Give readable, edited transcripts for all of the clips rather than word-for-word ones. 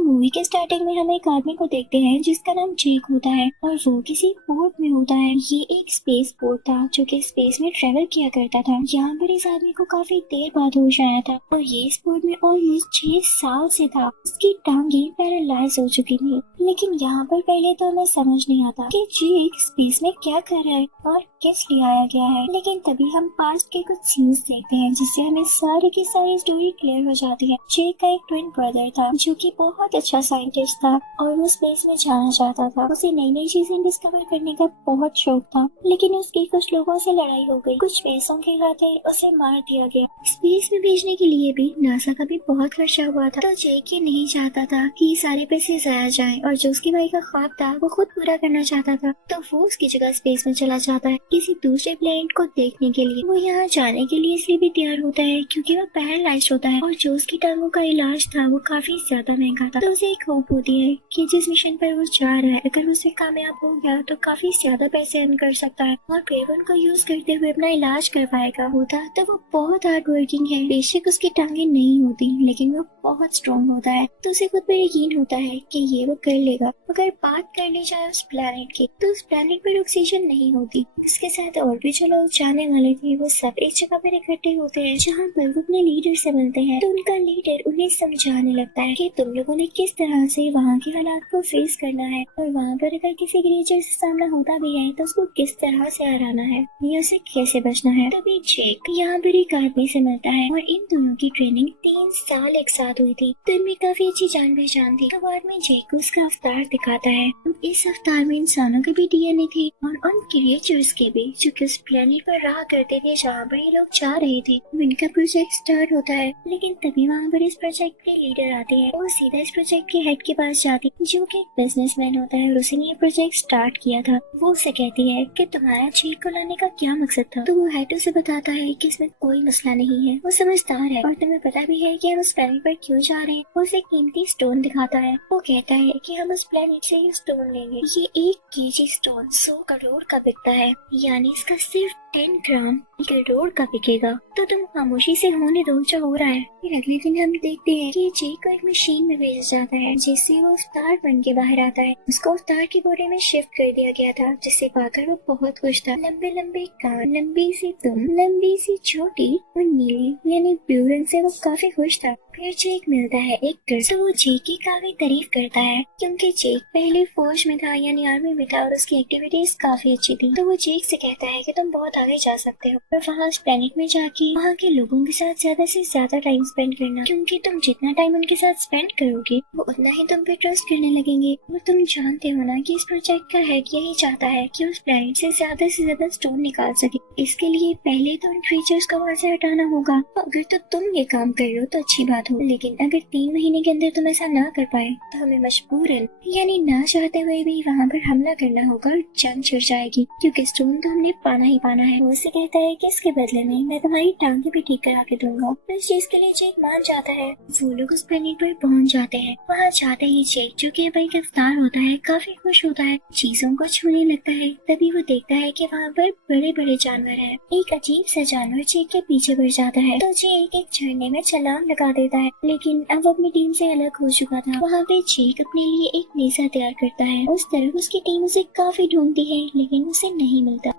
Movie के starting में हम एक आदमी को देखते हैं जिसका नाम जेक होता है और वो किसी पोर्ट में होता है। ये एक स्पेस पोर्ट था जो कि स्पेस में ट्रेवल किया करता था। यहाँ पर इस आदमी को काफी देर बाद होश आया था और ये इस पोर्ट में ऑलमोस्ट 6 साल से था। उसकी टांगे पैरालाइज हो चुकी थी, लेकिन यहाँ पर पहले तो हमें समझ नहीं आता कि जेक स्पेस में क्या कर रहा है और किस लिए आया गया है। लेकिन तभी हम पास्ट के कुछ सीन्स देखते हैं जिससे हमें सारी की सारी स्टोरी क्लियर हो जाती है। जेक का एक ट्विन ब्रदर था जो कि बहुत अच्छा साइंटिस्ट था और वो स्पेस में जाना चाहता था। उसे नई नई चीजें डिस्कवर करने का बहुत शौक था, लेकिन उसकी कुछ लोगों से लड़ाई हो गई। कुछ पैसों के खातिर उसे मार दिया गया। स्पेस में भेजने के लिए भी नासा का भी बहुत खर्चा हुआ था, तो जेक ये नहीं चाहता था कि सारे पैसे जाया जाए और जो उसके भाई का ख्वाब था वो खुद पूरा करना चाहता था। तो वो उसकी जगह स्पेस में चला जाता है किसी दूसरे प्लेनेट को देखने के लिए। वो यहाँ जाने के लिए इसलिए भी तैयार होता है क्योंकि वो पैरालाइज होता है और जो उसकी टांगों का इलाज था वो काफी ज्यादा महंगा था। तो उसे एक होप होती है कि जिस मिशन पर वो जा रहा है अगर उसे कामयाब हो गया तो काफी ज्यादा पैसे अर्न कर सकता है और पेवन को यूज करते हुए अपना इलाज करवाएगा। होता तो वो बहुत हार्ड वर्किंग है। बेशक उसकी टांगे नहीं होती लेकिन वो बहुत स्ट्रॉन्ग होता है, तो उसे खुद पर यकीन होता है कि ये वो कर लेगा। अगर बात कर ली जाए उस प्लेनेट की तो उस प्लेनेट पर ऑक्सीजन नहीं होती। इसके साथ और भी जो लोग जाने वाले थे वो सब एक जगह पर इकट्ठे होते हैं जहाँ पर वो अपने लीडर से मिलते हैं। तो उनका लीडर उन्हें समझाने लगता है कि तुम लोगों ने किस तरह से वहाँ के हालात को फेस करना है और वहाँ पर अगर किसी क्रिएचर से सामना होता भी है तो उसको किस तरह से हराना है या उसे कैसे बचना है। तभी जेक यहाँ पर एक आदमी से मिलता है और इन दोनों की ट्रेनिंग 3 साल एक साथ हुई थी, तो इनमें काफी अच्छी जान पहचान थी। तो बाद में जेक को उसका अवतार दिखाता है। इस अवतार में इंसानों के भी डीएनए थे और उन क्रिएचर्स के भी जो कि उस प्लेनेट पर रहा करते थे जहाँ पर ये लोग जा रहे थे। इनका प्रोजेक्ट स्टार्ट होता है, लेकिन तभी वहाँ पर इस प्रोजेक्ट के लीडर आते हैं। वो सीधा इस प्रोजेक्ट के हेड के पास जाती है जो कि एक बिजनेसमैन होता है और उसने ये प्रोजेक्ट स्टार्ट किया था। वो उसे कहती है कि तुम्हारा जेक को लाने का क्या मकसद था। तो वो हेड उसे बताता है कि इसमें कोई मसला नहीं है, वो समझदार है और तुम्हें पता भी है कि हम उस प्लेनेट पर क्यों जा रहे हैं। वो उसे कीमती स्टोन दिखाता है। वो कहता है कि हम उस प्लेनेट से ये स्टोन लेंगे। ये 1 केजी स्टोन 100 करोड़ का बिकता है, यानी इसका सिर्फ 10 ग्राम 1 करोड़ का बिकेगा। तो तुम खामोशी से होने दो जो हो रहा है। फिर अगले दिन हम देखते हैं कि जेक को एक मशीन में भेजा जाता है जिससे वो अवतार बन के बाहर आता है। उसको अवतार की बॉडी में शिफ्ट कर दिया गया था, जिससे पाकर वो बहुत खुश था। लंबे लंबे कान, लंबी सी तुम, लंबी सी छोटी और नीली यानी ब्लू रंग से वो काफी खुश था। फिर जेक मिलता है एक गर्ल, तो वो जेक की काफी तारीफ करता है क्योंकि जेक पहले फौज में था यानी आर्मी में था और उसकी एक्टिविटीज काफी अच्छी थी। तो वो जेक से कहता है कि तुम बहुत आगे जा सकते हो और वहाँ उस प्लेनेट में जाके वहाँ के लोगों के साथ ज्यादा से ज्यादा टाइम स्पेंड करना, क्योंकि तुम जितना टाइम उनके साथ स्पेंड करोगे वो उतना ही तुम पे ट्रस्ट करने लगेंगे। और तुम जानते हो ना कि इस प्रोजेक्ट का हेड यही चाहता है कि उस प्लेनेट से ज्यादा स्टोन निकाल सके। इसके लिए पहले तो उन क्रीचर्स को वहाँ से हटाना होगा। अगर तो तुम ये काम कर लो तो अच्छी बात हो, लेकिन अगर 3 महीने के अंदर तुम ऐसा ना कर पाए तो हमें मजबूरन यानी ना चाहते हुए भी वहाँ पर हमला करना होगा और जंग छिड़ जाएगी, क्योंकि स्टोन तो हमने पाना ही पाना है। वो उसे कहता है कि इसके बदले में मैं तुम्हारी टांगे भी ठीक करा के दूंगा। इस चीज के लिए जेक मान जाता है। वो लोग उस प्लेनेट पर पहुंच जाते हैं। वहाँ जाते ही जेक जो कि भाई का अवतार होता है काफी खुश होता है, चीजों को छूने लगता है। तभी वो देखता है कि वहाँ पर बड़े बड़े जानवर हैं। एक अजीब सा जानवर जेक के पीछे बढ़ जाता है तो जेक एक झरने में छलांग लगा देता है, लेकिन अब वो अपनी टीम से अलग हो चुका था। वहाँ पे जेक अपने लिए एक नेजा तैयार करता है। उस तरफ उसकी टीम उसे काफी ढूंढती है लेकिन उसे नहीं मिलता।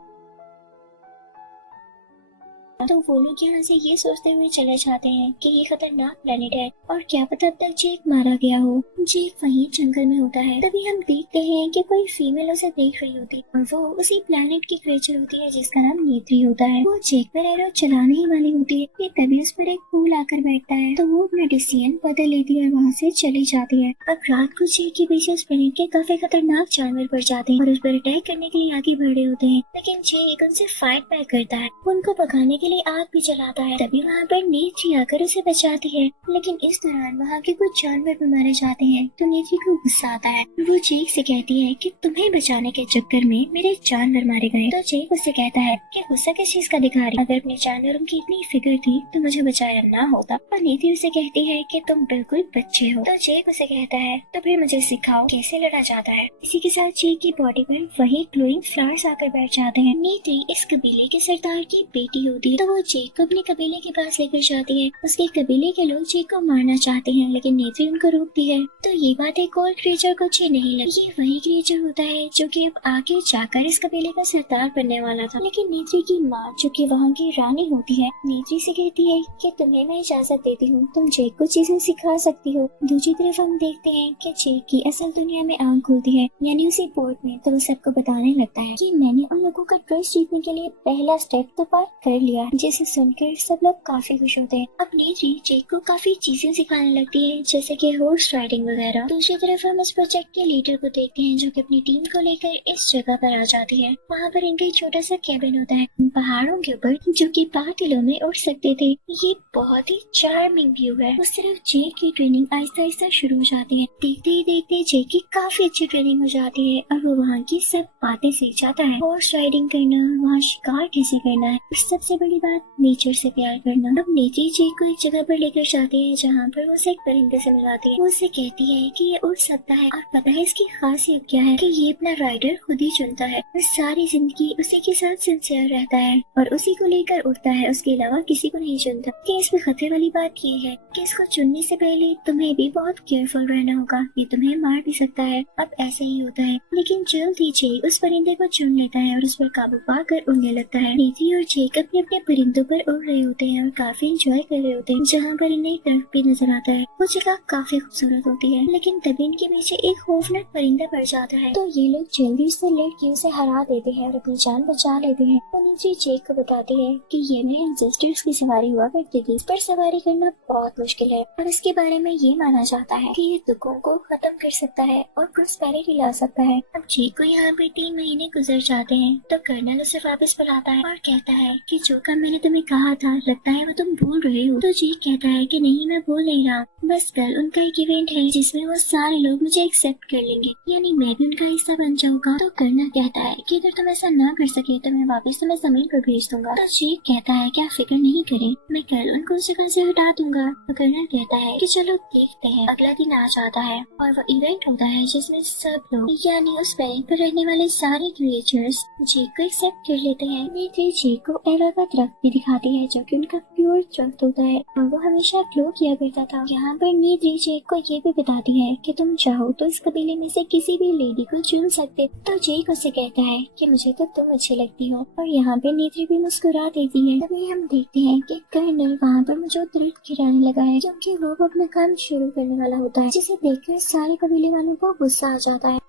तो वो लोग यहाँ से ये सोचते हुए चले जाते हैं कि ये खतरनाक प्लेनेट है और क्या पता अब तक जेक मारा गया हो। जेक वहीं जंगल में होता है। तभी हम देखते हैं कि कोई फीमेल उसे देख रही होती है और वो उसी प्लेनेट की क्रिएचर होती है जिसका नाम नेत्री होता है। वो जेक पर एरो चलाने ही वाली होती है कि तभी उस पर एक फूल आकर बैठता है, तो वो अपना डिसीजन बदल लेती है और वहाँ से चली जाती है। अब रात को जेक के पीछे उस प्लेनेट के काफी खतरनाक जानवर बढ़ जाते हैं और उस पर अटैक करने के लिए आगे बढ़ रहे होते हैं, लेकिन जेक उनसे फाइट बैक करता है। उनको भगाने के लिए आग भी जलाता है। तभी वहाँ पर नेत्री आकर उसे बचाती है, लेकिन इस दौरान वहाँ के कुछ जानवर भी मारे जाते हैं। तो नेत्री को गुस्सा आता है। वो जेक से कहती है कि तुम्हें बचाने के चक्कर में मेरे जानवर मारे गए। तो जेक उससे कहता है कि गुस्सा किस चीज का दिखा रही, अगर अपने जानवरों की इतनी फिक्र थी तो मुझे बचाया ना होता। और नेत्री उसे कहती है कि तुम बिल्कुल बच्चे हो। तो जेक उसे कहता है तो फिर मुझे सिखाओ कैसे लड़ा जाता है। इसी के साथ जेक की बॉडी पर वही ग्लोइंग फ्लावर्स आकर बैठ जाते हैं। नेत्री इस कबीले के सरदार की बेटी होती है, तो वो जेक को अपने कबीले के पास लेकर जाती है। उसके कबीले के लोग जेक को मारना चाहते हैं लेकिन नेत्री उनको रोकती है। तो ये बात एक और क्रिएचर को अच्छी नहीं लगी। ये वही क्रिएचर होता है जो कि अब आगे जाकर इस कबीले का सरदार बनने वाला था। लेकिन नेत्री की माँ जो कि वहाँ की रानी होती है, नेत्री से कहती है कि तुम्हें मैं इजाजत देती हूँ, तुम जेक को चीजें सिखा सकती हो। दूसरी तरफ हम देखते हैं कि जेक की असल दुनिया में आंख खुलती है, यानी उसी पोर्ट में। तो वो सबको बताने लगता है कि मैंने उन लोगों का ट्रस्ट जीतने के लिए पहला स्टेप तो पार कर लिया, जिसे सुनकर सब लोग काफी खुश होते हैं। अब नेत्री जेक को काफी चीजें सिखाने लगती है, जैसे कि हॉर्स राइडिंग वगैरह। दूसरी तरफ हम इस प्रोजेक्ट के लीडर को देखते हैं जो कि अपनी टीम को लेकर इस जगह पर आ जाती है। वहाँ पर इनका एक छोटा सा कैबिन होता है पहाड़ों के ऊपर, जो कि बादलों में उड़ सकते थे। ये बहुत ही चार्मिंग व्यू है। उस तरफ जेक की ट्रेनिंग आहिस्ता आहिस्ता शुरू हो जाती है। देखते ही देखते जेक की काफी अच्छी ट्रेनिंग हो जाती है और वो वहाँ की सब बातें सीख जाता है। हॉर्स राइडिंग करना, वहाँ शिकार कैसे करना है, और सबसे बड़ी बात नेचर से प्यार करना। अब नेत्री जेक को एक जगह पर लेकर जाती है जहाँ पर वो उसे एक परिंदे से मिलाती है। वो उसे कहती है कि ये उड़ सकता है और पता है इसकी खासियत क्या है, कि ये अपना राइडर खुद ही चुनता है और सारी जिंदगी उसी के साथ सिंसियर रहता है और उसी को लेकर उड़ता है, उसके अलावा किसी को नहीं चुनता। कि इसमें खतरे वाली बात ये है कि इसको चुनने से पहले तुम्हें भी बहुत केयरफुल रहना होगा, ये तुम्हें मार भी सकता है। अब ऐसे ही होता है, लेकिन जल्द ही जेक उस परिंदे को चुन लेता है और उस पर काबू पाकर उड़ने लगता है। नेत्री और जेक अपने अपने परिंदों पर उड़ रहे होते हैं और काफी एंजॉय कर रहे होते हैं। जहाँ पर इन्हें एक ट्रक भी नजर आता है। वो जगह काफी खूबसूरत होती है, लेकिन तभी इनके पीछे एक खौफनाक परिंदा पड़ जाता है। तो ये लोग जल्दी से लड़कियों से हरा देते हैं और अपनी जान बचा लेते हैं। तो नेत्री जेक को बताती है कि ये मेरे एंसेस्टर्स की सवारी हुआ करती थी, इस पर सवारी करना बहुत मुश्किल है और इसके बारे में ये माना जाता है कि ये दुखों को खत्म कर सकता है और प्रॉस्पेरिटी ला सकता है। अब जेक को यहाँ पे 3 महीने गुजर जाते हैं तो कर्नल उसे वापस बुलाता है और कहता है कि जो काम मैंने तुम्हें कहा था लगता है वो तुम भूल रहे हो। तो जेक कहता है कि नहीं, मैं भूल नहीं रहा, बस कल उनका एक इवेंट है जिसमें वो सारे लोग मुझे एक्सेप्ट कर लेंगे, यानी मैं भी उनका हिस्सा बन जाऊंगा। तो कर्नल कहता है कि अगर तुम ऐसा ना कर सके तो मैं वापस तुम्हें जमीन पर भेज दूंगा। तो जेक कहता है कि आप फिक्र नहीं करें, मैं कल उनको उस जगह से हटा दूंगा। तो कर्नल कहता है कि चलो देखते हैं। अगला दिन आ जाता है और वो इवेंट होता है जिसमें सब लोग, यानी उस प्लेनेट पर रहने वाले सारे क्रिएचर्स जेक को एक्सेप्ट कर लेते हैं। नेत्री जेक को एवा का दरख्त भी दिखाती है जो कि उनका प्योर दरख्त होता है और वो हमेशा ग्लो किया करता था। यहाँ पर नेत्री जेक को ये भी बताती है कि तुम चाहो तो इस कबीले में से किसी भी लेडी को चुन सकते। तो जेक उसे कहता है कि मुझे तो तुम अच्छी लगती हो और यहाँ पे नेत्री भी मुस्कुरा देती है। तभी हम देखते हैं कि कर्नल वहाँ पर मुझे दरख्त गिराने लगा है क्योंकि वो अपना काम शुरू करने वाला होता है, जिसे देखकर सारे कबीले वालों को गुस्सा आ जाता है।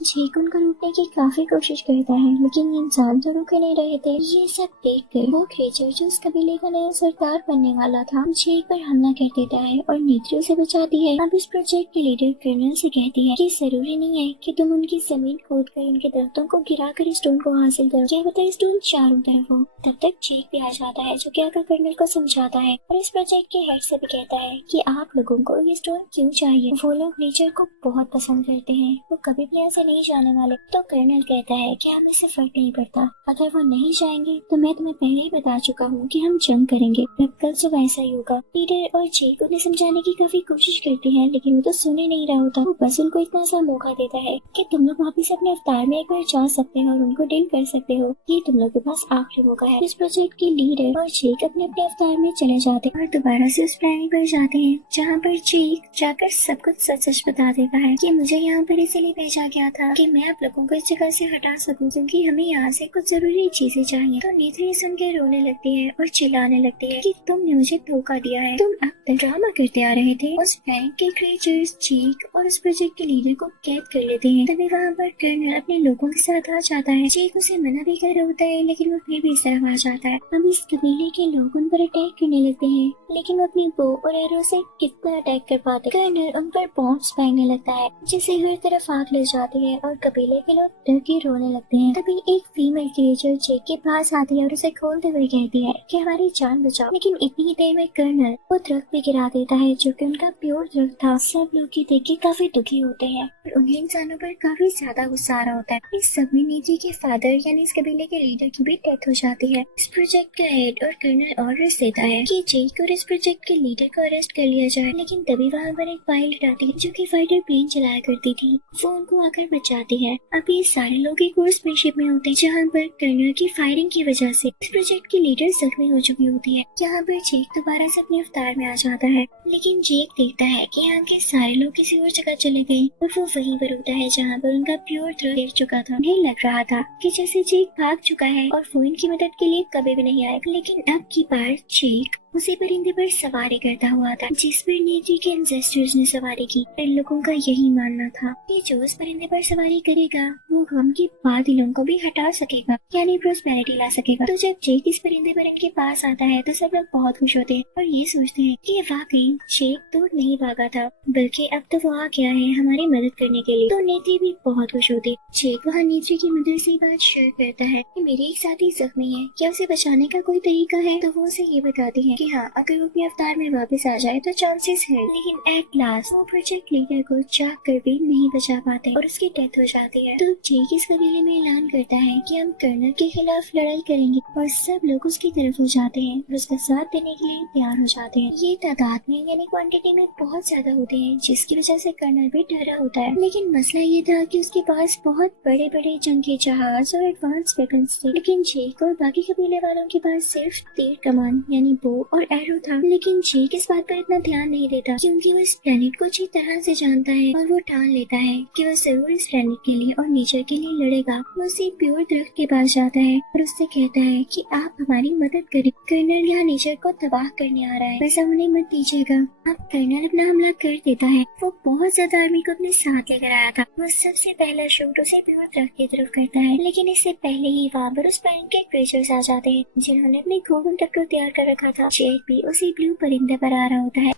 जेक उनको रोकने की काफी कोशिश करता है लेकिन इंसान तो रुक नहीं रहे थे। ये सब देखकर वो क्रिएचर जो उस कबीले का नया सरदार बनने वाला था जेक पर हमला कर देता है और नेत्री उसे बचाती है। अब इस प्रोजेक्ट के लीडर कर्नल से कहती है कि जरूरी नहीं है कि तुम उनकी जमीन खोद कर उनके दरख्तों को गिरा कर स्टोन को हासिल करो, क्या पता स्टोन चारों तरफ हो। तब तक जेक भी आ जाता है जो कि आकर कर्नल को समझाता है और इस प्रोजेक्ट के हेड से भी कहता है कि आप लोगों को ये स्टोन क्यों चाहिए। वो लोग नेचर को बहुत पसंद करते हैं, वो कभी भी ऐसे नहीं जाने वाले। तो कर्नल कहता है कि हमें से फर्क नहीं पड़ता, अगर वो नहीं जाएंगे तो मैं तुम्हें पहले ही बता चुका हूँ कि हम जंग करेंगे। अब कल सुबह ऐसा ही होगा। पीटर और जेक उन्हें समझाने की काफी कोशिश करते हैं लेकिन वो तो सुन ही नहीं रहा होता। वो बस उनको इतना सा मौका देता है कि तुम लोग वापिस अपने अवतार में एक बार जा सकते हो और उनको डील कर सकते हो, ये तुम लोग के पास आखिरी मौका है। इस प्रोजेक्ट के लीडर और जेक अपने अपने अवतार में चले जाते हैं और दोबारा से उस प्लेनेट पर जाते हैं जहाँ पर जेक जाकर सब कुछ सच सच बता देता है कि मुझे यहाँ पर इसलिए भेजा गया था कि मैं आप लोगों को इस जगह से हटा सकूं क्योंकि हमें यहाँ से कुछ जरूरी चीजें चाहिए। तो नेत्री सुन के रोने लगती है और चिल्लाने लगती है कि तुमने मुझे धोखा दिया है, तुम अब तक ड्रामा करते आ रहे थे। उस बैंक के क्रिएचर्स जेक और उस प्रोजेक्ट के लीडर को कैद कर लेते हैं। तभी वहाँ पर कर्नल अपने लोगों के साथ आ जाता है। जेक उसे मना भी कर रहा होता है लेकिन वो फिर भी इस तरफ आ जाता है। अब इस कबीले के लोग उन पर अटैक करने लगते हैं लेकिन वो अपनी बो और एरो से कितना अटैक कर पाते। कर्नल उन पर बॉम्ब्स फेंकने लगता है जिससे हर तरफ आग लग जाती है और कबीले के लोग डर के रोने लगते हैं। तभी एक फीमेल क्रिएचर जेक के पास आती है और उसे खोलते हुए कहती है कि हमारी जान बचाओ। लेकिन इतनी ही देर में कर्नल वो दरख्त भी गिरा देता है जो कि उनका प्योर दरख्त था। सब लोग ये देख के काफी दुखी होते हैं और उन्हें इंसानों पर काफी ज्यादा गुस्सा आ रहा होता है। इस सब में नेत्री के फादर यानी इस कबीले के लीडर की भी डेथ हो जाती है। इस प्रोजेक्ट का हेड और कर्नल ऑर्डर देता है कि जेक और इस प्रोजेक्ट के लीडर को अरेस्ट कर लिया जाए। लेकिन तभी वहाँ पर एक पायलट आती है जो कि फाइटर प्लेन चलाया करती थी। वो उनको आकर बच जाती है। अब ये सारे लोग एक और स्पेसशिप में होते हैं जहाँ पर कर्नल की फायरिंग की वजह से इस प्रोजेक्ट की लीडर जख्मी हो चुकी होती है। यहाँ पर जेक दोबारा से अपने अवतार में आ जाता है, लेकिन जेक देखता है कि यहाँ के सारे लोग किसी और जगह चले गए और वो वहीं पर होता है जहाँ पर उनका प्योर थ्रो देख चुका था। उन्हें लग रहा था कि जैसे जेक भाग चुका है और वो इनकी मदद के लिए कभी भी नहीं आएगा, लेकिन अब की बार जेक उसी परिंदे पर सवारी करता हुआ था जिस पर नेत्री के एंसेस्टर्स ने सवारी की। इन लोगों का यही मानना था कि जो उस परिंदे पर सवारी करेगा वो गम के बादलों को भी हटा सकेगा, यानी प्रोस्पेरिटी ला सकेगा। तो जब जेक इस परिंदे पर इनके पास आता है तो सब लोग बहुत खुश होते हैं और ये सोचते हैं कि वाकई जेक दूर नहीं भागा था, बल्कि अब तो वो आ गया है हमारी मदद करने के लिए। तो नेत्री भी बहुत खुश होती है। जेक वहाँ नेत्री की मदद से बात शेयर करता है कि मेरे एक साथी जख्मी है, क्या उसे बचाने का कोई तरीका है। तो वो उसे ये बताती है कि हाँ, अगर वो अपने अवतार में वापस आ जाए तो चांसेस है, लेकिन एट लास्ट वो प्रोजेक्ट लीडर को चाह कर भी नहीं बचा पाते और उसकी डेथ हो जाती है। तो जेक इस कबीले में ऐलान करता है कि हम कर्नल के खिलाफ लड़ाई करेंगे और सब लोग उसकी तरफ हो जाते हैं और उसका साथ देने के लिए तैयार हो जाते हैं। ये तादाद में यानी क्वांटिटी में बहुत ज्यादा होते हैं जिसकी वजह से कर्नल भी डरा होता है। लेकिन मसला ये था कि उसके पास बहुत बड़े बड़े जंगी जहाज और एडवांस वेपन्स थे, लेकिन जेक और बाकी कबीले वालों के पास सिर्फ तीर कमान यानी बो और एरो था। लेकिन जेक इस बात पर इतना ध्यान नहीं देता क्योंकि वो इस प्लेनेट को अच्छी तरह से जानता है और वो ठान लेता है कि वो जरूर इस प्लेनेट के लिए और नेचर के लिए लड़ेगा। वो उसी प्योर दरख्त के पास जाता है और उससे कहता है कि आप हमारी मदद करें, कर्नल यहाँ नेचर को तबाह करने आ रहा है, वैसा उन्हें मत दीजिएगा। अब कर्नल अपना हमला कर देता है। वो बहुत ज्यादा आर्मी को अपने साथ लेकर आया था। वो सबसे पहला शूट उसे प्योर दरख्त की तरफ करता है, लेकिन इससे पहले ही वहाँ पर उस प्लेनेट के क्रीचर्स आ जाते हैं जिन्होंने अपने गोल्डन टक्कर तैयार कर रखा था। जेक भी उसी ब्लू परिंदे पर आ रहा होता है।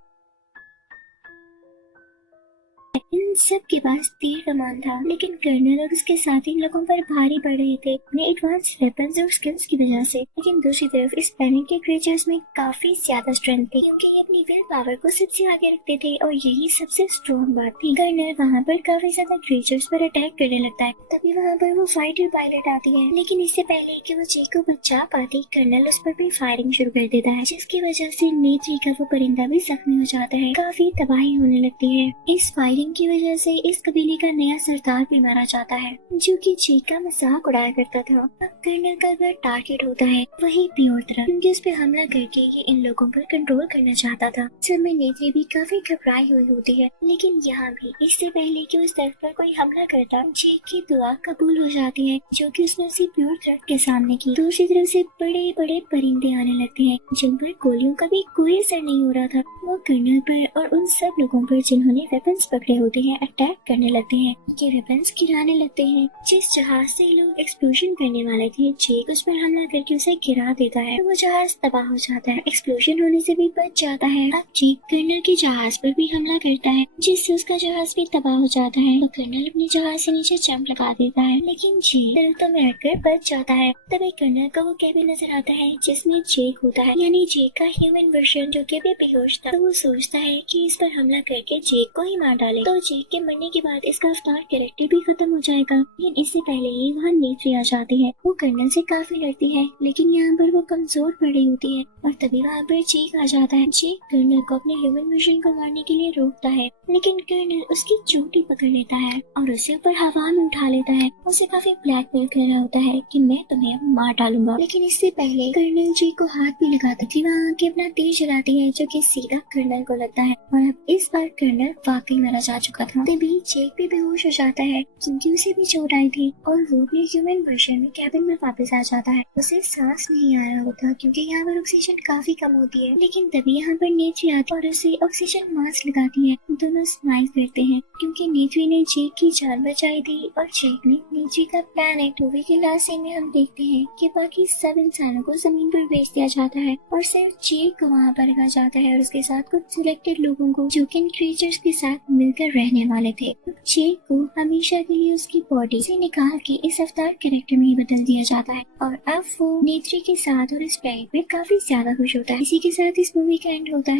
इन सब के पास तीर कमान था, लेकिन कर्नल और उसके साथी लोगों पर भारी पड़ रहे थे अपने एडवांस वेपन्स और स्किल्स की वजह से। लेकिन दूसरी तरफ इस प्लेनेट के क्रीचर्स में काफी ज्यादा स्ट्रेंथ थी क्योंकि ये अपनी विल पावर को सबसे आगे रखते थे और यही सबसे स्ट्रॉन्ग बात थी। कर्नल वहाँ पर काफी ज्यादा क्रीचर्स पर अटैक करने लगता है। तभी वहाँ पर वो फाइटर पायलट आती है, लेकिन इससे पहले कि वो जेक को बचा पाती कर्नल उस पर भी फायरिंग शुरू कर देता है, जिसकी वजह से नेत्री का वो परिंदा भी जख्मी हो जाता है। काफी तबाही होने लगती है। इस फायरिंग की वजह से इस कबीले का नया सरदार भी मारा जाता है जो कि जेक का मजाक उड़ाया करता था। अब कर्नल का अगर टारगेट होता है वही प्योर तरफ, क्योंकि उस पर हमला करके ये इन लोगों पर कंट्रोल करना चाहता था। सब में नेत्री भी काफी घबराई हुई होती है, लेकिन यहाँ भी इससे पहले कि उस तरफ पर कोई हमला करता जेक की दुआ कबूल हो जाती है जो कि उसने उसी प्योर तरफ के सामने की। दूसरी तरफ से बड़े बड़े परिंदे आने लगते हैं जिन पर गोलियों का भी कोई असर नहीं हो रहा था। वो कर्नल पर और उन सब लोगों पर जिन्होंने वेपन्स पकड़े होते हैं अटैक करने लगते हैं। ये वेपन्स गिराने लगते हैं। जिस जहाज से लोग एक्सप्लोजन करने वाले थे जेक उस पर हमला करके उसे गिरा देता है। तो वो जहाज तबाह हो जाता है, एक्सप्लोजन होने से भी बच जाता है। अब जेक कर्नल के जहाज पर भी हमला करता है जिससे उसका जहाज भी तबाह हो जाता है। तो कर्नल अपने जहाज से नीचे जंप लगा देता है, लेकिन जेक दरख्तों में अटकर बच जाता है। तभी कर्नल का वो केबिन नजर आता है जिसमें जेक होता है, यानी जेक का ह्यूमन वर्जन जो कि अभी बेहोश था। तो वो सोचता है कि इस पर हमला करके जेक को ही मार डाले। तो जेक के मरने के बाद इसका अवतार कैरेक्टर भी खत्म हो जाएगा। लेकिन इससे पहले ही वहाँ नेत्री आ जाती है। वो कर्नल से काफी लड़ती है, लेकिन यहाँ पर वो कमजोर पड़ रही होती है और तभी वहाँ पर जेक आ जाता है। जेक कर्नल को अपने ह्यूमन वर्जन को मारने के लिए रोकता है, लेकिन कर्नल उसकी चोटी पकड़ लेता है और उसे ऊपर हवा में उठा लेता है। उसे काफी ब्लैकमेल कर रहा होता है कि मैं तुम्हें मार डालूंगा। लेकिन इससे पहले कर्नल जेक को हाथ भी लगाती थी, वहाँ आके अपना तीर चलाती है जो कि सीधा कर्नल को लगता है और अब इस बार कर्नल वाकई मारा जा चुका था। तभी जेक भी बेहोश हो जाता है क्योंकि उसे भी चोट आई थी और वो अपने ह्यूमन वर्जन में कैबिन में वापस आ जाता है। उसे सांस नहीं आ रहा होता क्योंकि यहाँ पर ऑक्सीजन काफी कम होती है। लेकिन तभी यहाँ पर नेत्री आती है और उसे ऑक्सीजन मास्क लगाती है। दोनों स्माइल करते हैं क्योंकि नेत्री ने जेक की जान बचाई थी और जेक ने नेत्री का प्लेनेट। मूवी के लास्ट सीन में हम देखते हैं कि बाकी सब इंसानों को जमीन पर भेज दिया जाता है और सिर्फ जेक को वहाँ पर रखा जाता है और उसके साथ कुछ सिलेक्टेड लोगों को जो कि इन क्रीचर्स के साथ मिलकर रहने वाले थे। जेक को हमेशा के लिए उसकी बॉडी से निकाल के इस अवतार कैरेक्टर में ही बदल दिया जाता है और अब वो नेत्री के साथ और इस प्लेनेट में काफी ज्यादा खुश होता है। इसी के साथ इस मूवी का एंड होता है।